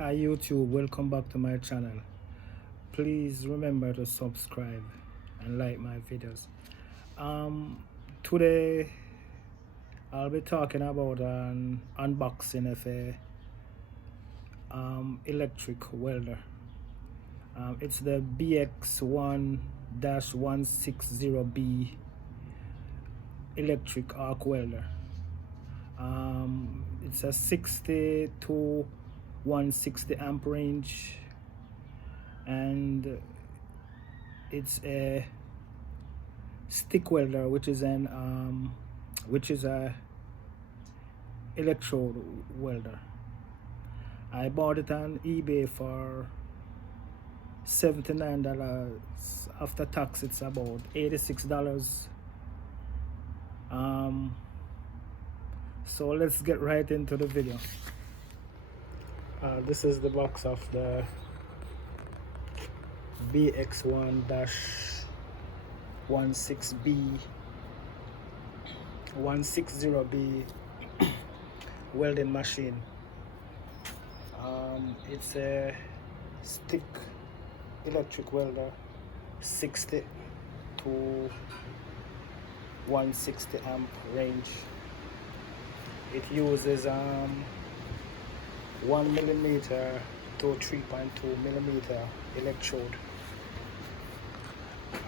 Hi YouTube, welcome back to my channel. Please remember to subscribe and like my videos. Today I'll be talking about an unboxing of a electric welder. It's the BX1-160B electric arc welder. It's a 60 to 160 amp range, and it's a stick welder, which is a electrode welder. I bought it on eBay for $79. After tax, it's about $86. So let's get right into the video. This is the box of the BX1-160B welding machine. It's a stick electric welder, 60 to 160 amp range. It uses 1mm to 3.2 millimeter electrode.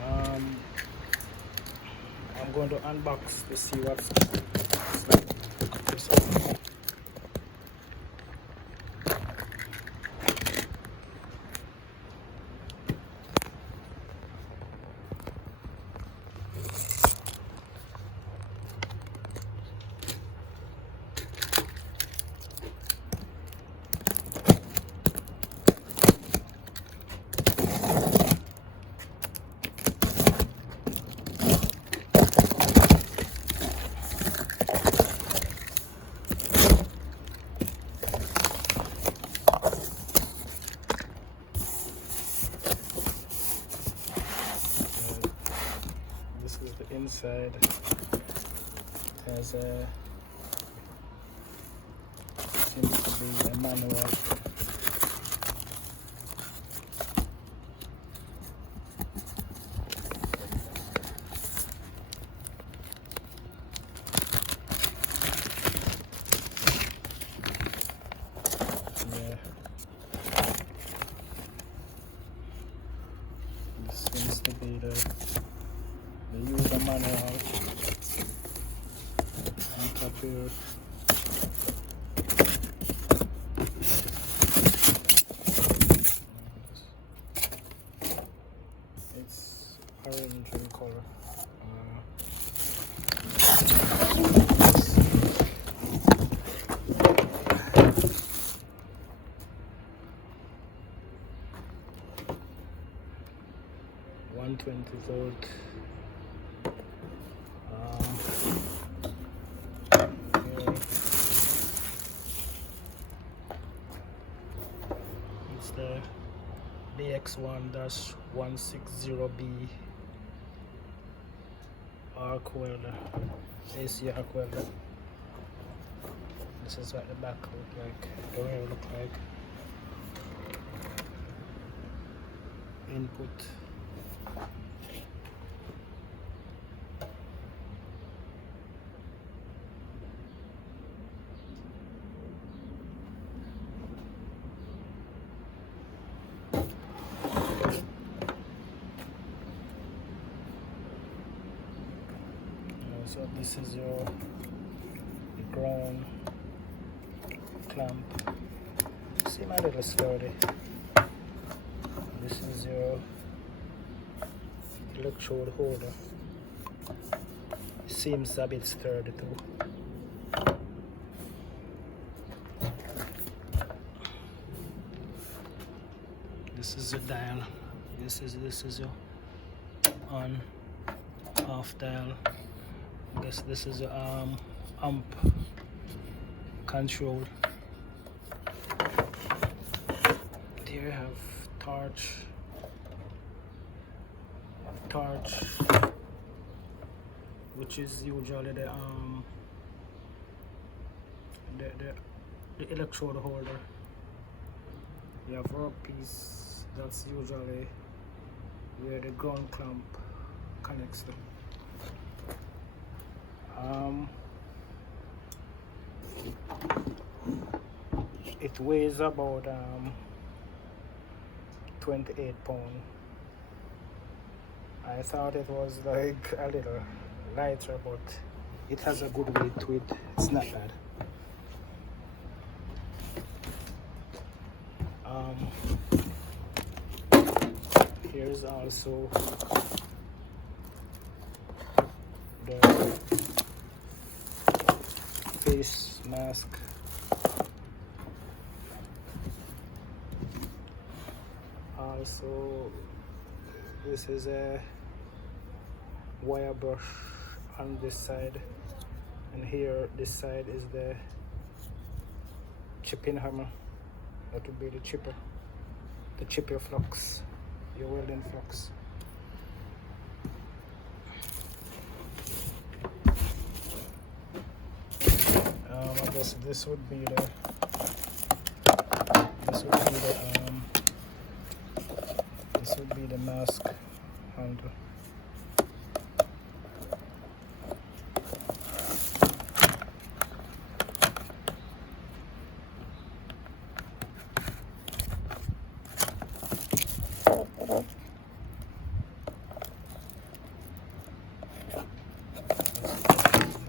I'm going to unbox to see what's like. This is the inside. It has seems to be a manual. Yeah. This seems to be the user manual. On top here. It's orange in color. $120. It's the BX1-160B arc welder, AC arc welder. This is what the back look like, the rear look like. Input. So this is your ground clamp. See my little sturdy. This is your electrode holder. Seems a bit sturdy too. This is your dial. This is your on off dial. I guess this is your amp control. Here you have torch, which is usually the electrode holder. You have workpiece, that's usually where the ground clamp connects to. It weighs about 28 pounds. I thought it was like a little lighter, but it has a good weight to it. It's not bad. Here's also the face mask. Also, this is a wire brush on this side, and here this side is the chipping hammer. That would be the chipper to chip your flux, your welding flux. I guess this would be the mask handle.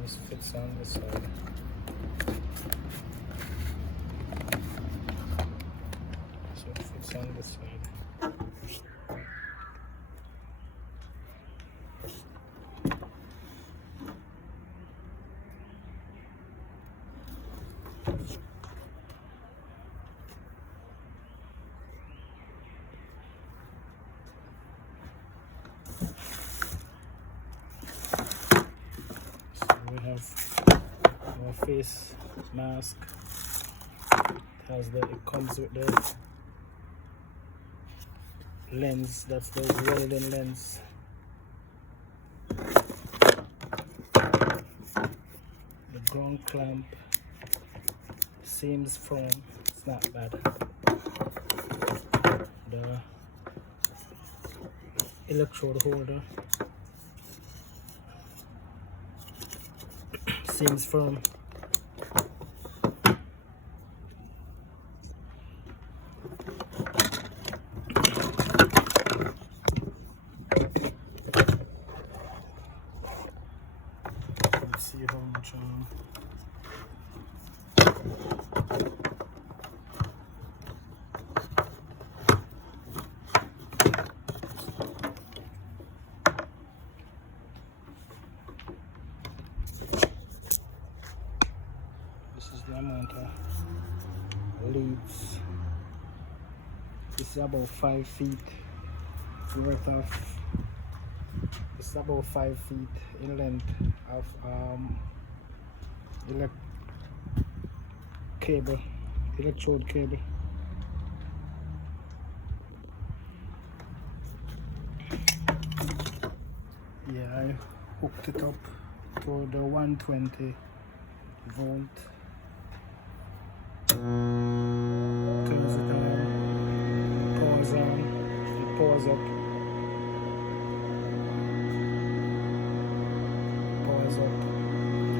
This fits on this side. So it fits on this side. We have our face mask. It comes with the lens. That's the welding lens. The ground clamp, seams firm. It's not bad. The electrode holder, seams firm. Let's see how much this is the amount of leads. This is about 5 feet worth of. It's about 5 feet in length of electrode cable. Yeah, I hooked it up to the 120 volt. Turns it on, pours on, it pours up,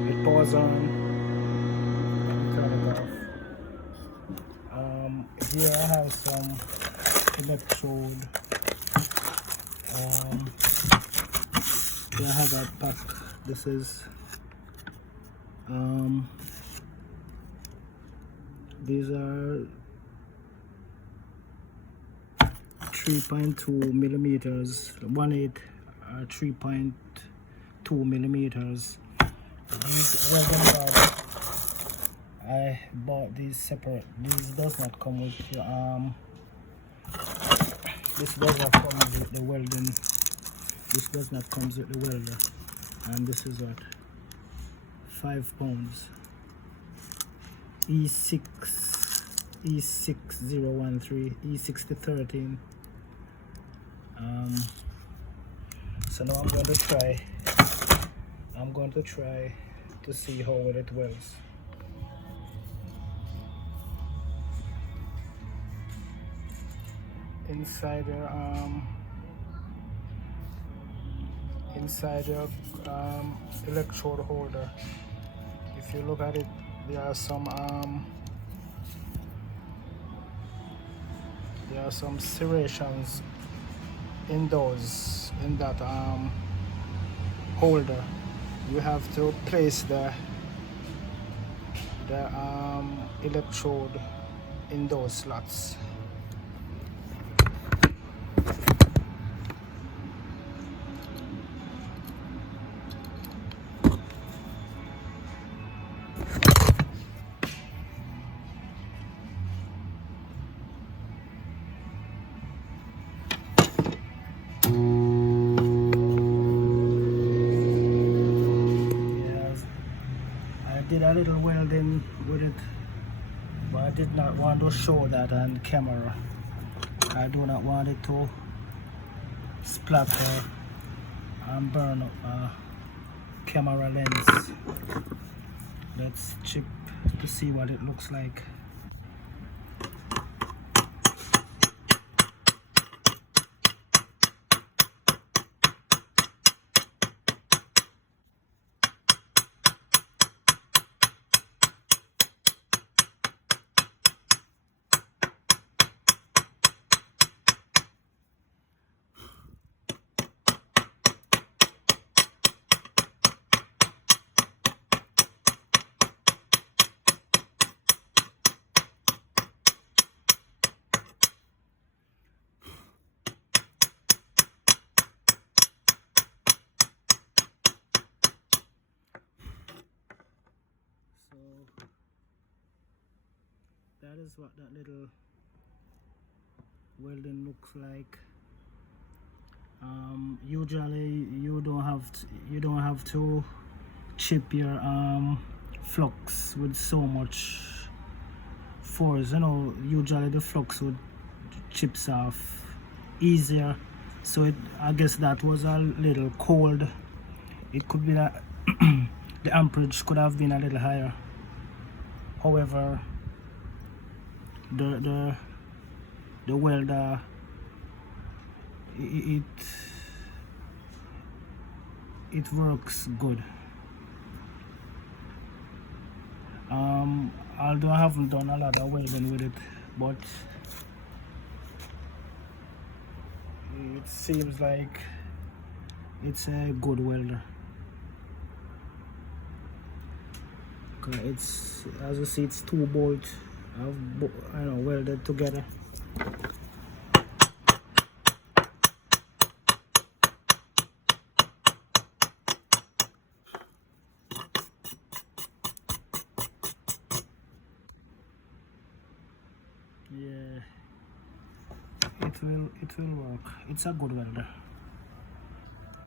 it pours on, and turn it off. Here I have some electrode. Here I have a pack. This is these are 3.2 millimeters, 1/8 3.2 millimeters. These welding rods, I bought these separate. These does not come with this does not come with the welding. This does not come with the welder. And this is what, 5 pounds. E6013, E6013. So now I'm going to try to see how well it welds. inside your electrode holder. If you look at it, there are some serrations in that holder. You have to place the electrode in those slots. I did a little welding with it, but I did not want to show that on camera. I do not want it to splatter and burn up camera lens. Let's chip to see what it looks like. That is what that little welding looks like. Usually you don't have to chip your flux with so much force. Usually the flux would chips off easier. So I guess that was a little cold. It could be that the amperage could have been a little higher. However, the welder, it works good. Although I haven't done a lot of welding with it, but it seems like it's a good welder. It's, as you see, it's 2 bolts welded together. Yeah, it will work. It's a good welder.